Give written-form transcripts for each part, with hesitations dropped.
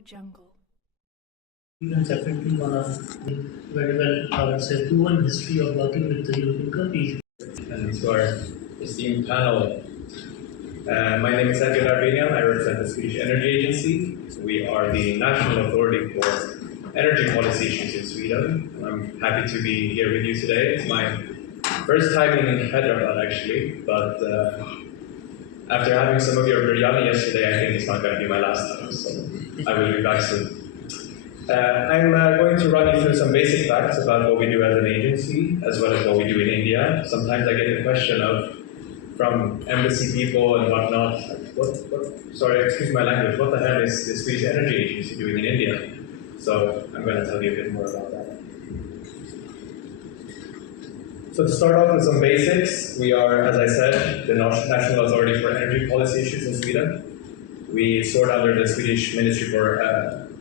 jungle. It's definitely one of the very well, I would say, proven history of working with the European countries. And to our esteemed panel. My name is Edgar Arbenian. I represent the Swedish Energy Agency. We are the national authority for energy policy issues in Sweden. I'm happy to be here with you today. It's my first time in Hyderabad, actually, but after having some of your biryani yesterday, I think it's not going to be my last time, so I will be back soon. I'm going to run you through some basic facts about what we do as an agency, as well as what we do in India. Sometimes I get the question from embassy people and whatnot, sorry, excuse my language, what the hell is the Swedish Energy Agency doing in India? So I'm going to tell you a bit more about that. So to start off with some basics, we are, as I said, the National Authority for Energy Policy Issues in Sweden. We sort under the Swedish Ministry for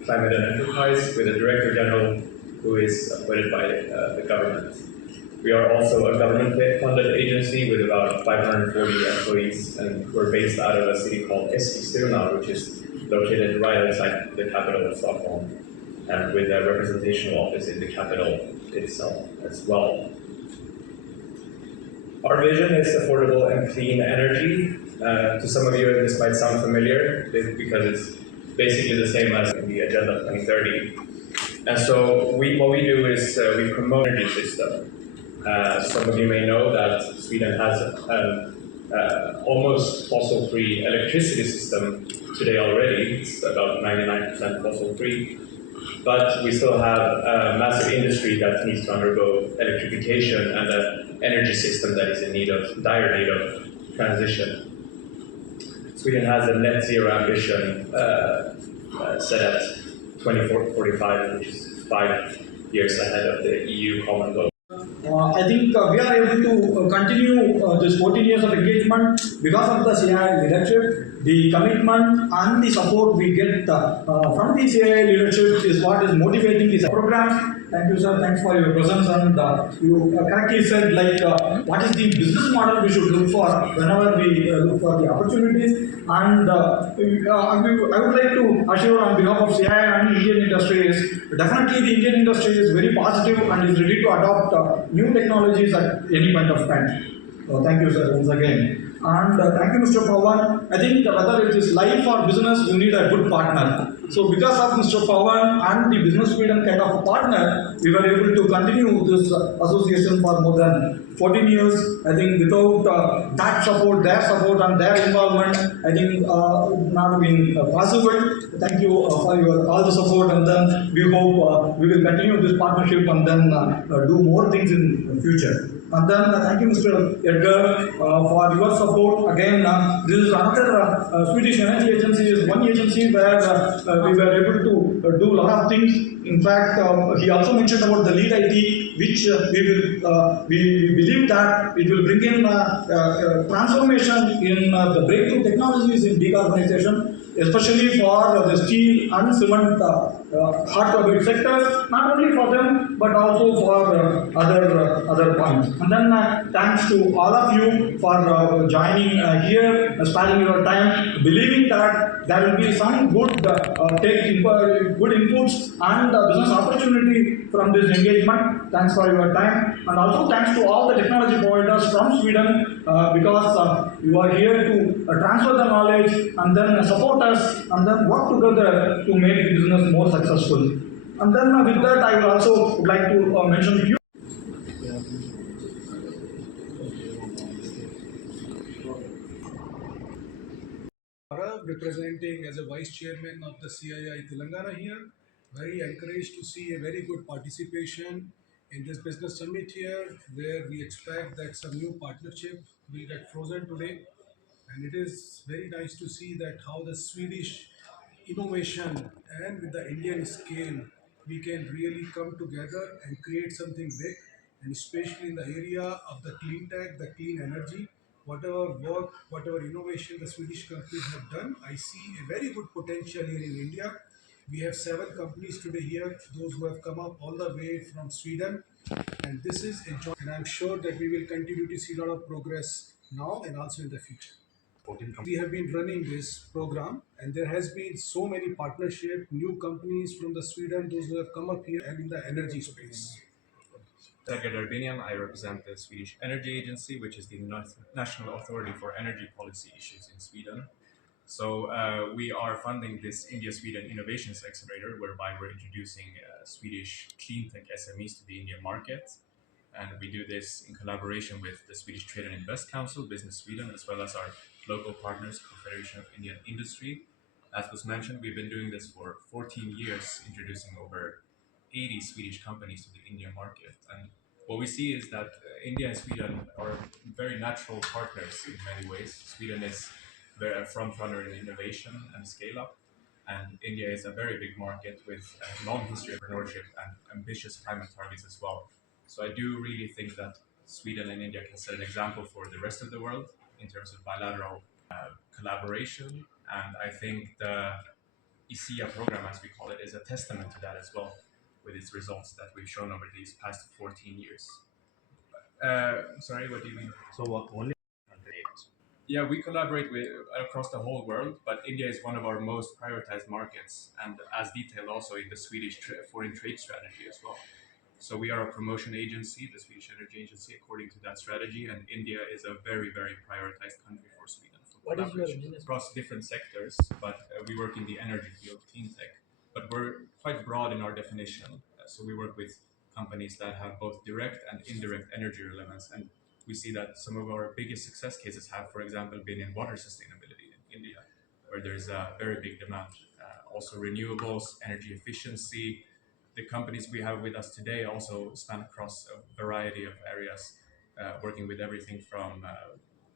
Climate and Enterprise with a Director General who is appointed by the government. We are also a government-funded agency with about 540 employees, and we're based out of a city called Eskilstuna, which is located right outside the capital of Stockholm, and with a representational office in the capital itself as well. Our vision is affordable and clean energy. To some of you, this might sound familiar because it's basically the same as in the Agenda 2030. And so what we do is we promote energy system. Some of you may know that Sweden has an almost fossil-free electricity system today already. It's about 99% fossil-free. But we still have a massive industry that needs to undergo electrification and an energy system that is in dire need of transition. Sweden has a net zero ambition set at 2045, which is 5 years ahead of the EU common goal. I think we are able to continue this 14 years of engagement because of the CII leadership, the commitment and the support we get from the CII leadership is what is motivating this program. Thank you, sir. Thanks for your presence. And you correctly said, what is the business model we should look for whenever we look for the opportunities. And I would like to assure on behalf of CII and Indian industries, definitely the Indian industry is very positive and is ready to adopt new technologies at any point of time. So thank you, sir, once again. And thank you, Mr. Pawan. I think whether it is life or business, you need a good partner. So because of Mr. Pawan and the Business Sweden kind of a partner, we were able to continue this association for more than 14 years. I think without that support, their support and their involvement, I think not been possible. Thank you for your all the support, and then we hope we will continue this partnership and then do more things in the future. And then thank you, Mr. Edgar, for your support. Again, this is another Swedish Energy Agency is one agency where we were able to do a lot of things. In fact, he also mentioned about the lead IT, which we believe that it will bring in transformation in the breakthrough technologies in decarbonization, especially for the steel and cement hard-to-abate sectors, not only for them, but also for other points. And then thanks to all of you for joining here, sparing your time, believing that there will be some good good inputs and business opportunity from this engagement. Thanks for your time, and also thanks to all the technology providers from Sweden because you are here to transfer the knowledge and then support us and then work together to make the business more successful. And then with that, I will also would like to mention a few. Representing as a vice chairman of the CII Telangana here, very encouraged to see a very good participation in this business summit here, where we expect that some new partnership will get frozen today. And it is very nice to see that how the Swedish innovation and with the Indian scale, we can really come together and create something big, and especially in the area of the clean tech, the clean energy. Whatever work, whatever innovation the Swedish companies have done, I see a very good potential here in India. We have 7 companies today here, those who have come up all the way from Sweden, and this is a joint, and I'm sure that we will continue to see a lot of progress now and also in the future. We have been running this program, and there has been so many partnership, new companies from the Sweden, those who have come up here and in the energy space. Sergej Darbinian, I represent the Swedish Energy Agency, which is the national authority for energy policy issues in Sweden. So we are funding this India-Sweden Innovations Accelerator, whereby we're introducing Swedish clean tech SMEs to the Indian market. And we do this in collaboration with the Swedish Trade and Invest Council, Business Sweden, as well as our local partners, Confederation of Indian Industry. As was mentioned, we've been doing this for 14 years, introducing over 80 Swedish companies to the Indian market. And what we see is that India and Sweden are very natural partners in many ways. Sweden is a front runner in innovation and scale up, and India is a very big market with a long history of entrepreneurship and ambitious climate targets as well. So I do really think that Sweden and India can set an example for the rest of the world in terms of bilateral collaboration, and I think the ICEA program, as we call it, is a testament to that as well, with its results that we've shown over these past 14 years. Sorry, what do you mean? So only Yeah, we collaborate with across the whole world, but India is one of our most prioritized markets, and as detailed also in the Swedish foreign trade strategy as well. So we are a promotion agency, the Swedish Energy Agency, according to that strategy, and India is a very, very prioritized country for Sweden. For What is your collaboration business? across different sectors, but we work in the energy field, clean tech, but we're quite broad in our definition. So we work with companies that have both direct and indirect energy relevance, and we see that some of our biggest success cases have, for example, been in water sustainability in India, where there's a very big demand. Also renewables, energy efficiency. The companies we have with us today also span across a variety of areas, working with everything from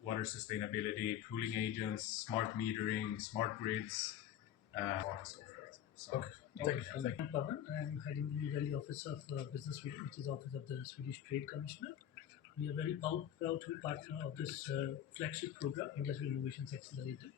water sustainability, cooling agents, smart metering, smart grids, and so forth. So, Thank you. I'm Pavan. I'm heading the New Delhi office of Business Sweden, which is the office of the Swedish Trade Commissioner. We are very proud to be partner of this flagship program, Industrial Innovations Accelerator.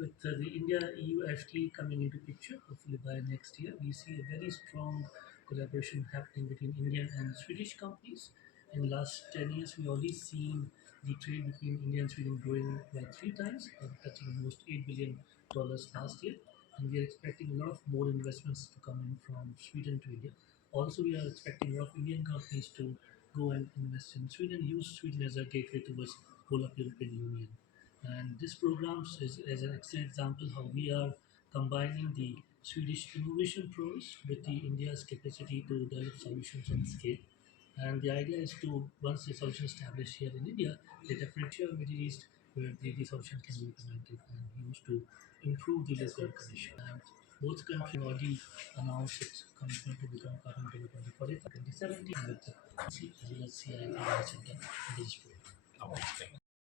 With the India-EU FTA coming into picture, hopefully by next year, we see a very strong collaboration happening between Indian and Swedish companies. In the last 10 years, we've already seen the trade between India and Sweden growing by 3 times, touching almost $8 billion last year. And we are expecting a lot of more investments to come in from Sweden to India. Also, we are expecting a lot of Indian companies to go and invest in Sweden, use Sweden as a gateway towards whole of European Union. And this program is an excellent example how we are combining the Swedish innovation pros with the India's capacity to develop solutions on scale. And the idea is to, once the solution is established here in India, the differential Middle East where the solution can be implemented and used to improve the local condition. And both countries already announced its commitment to become carbon neutral by 2045, 2070 with the CII Center in this program.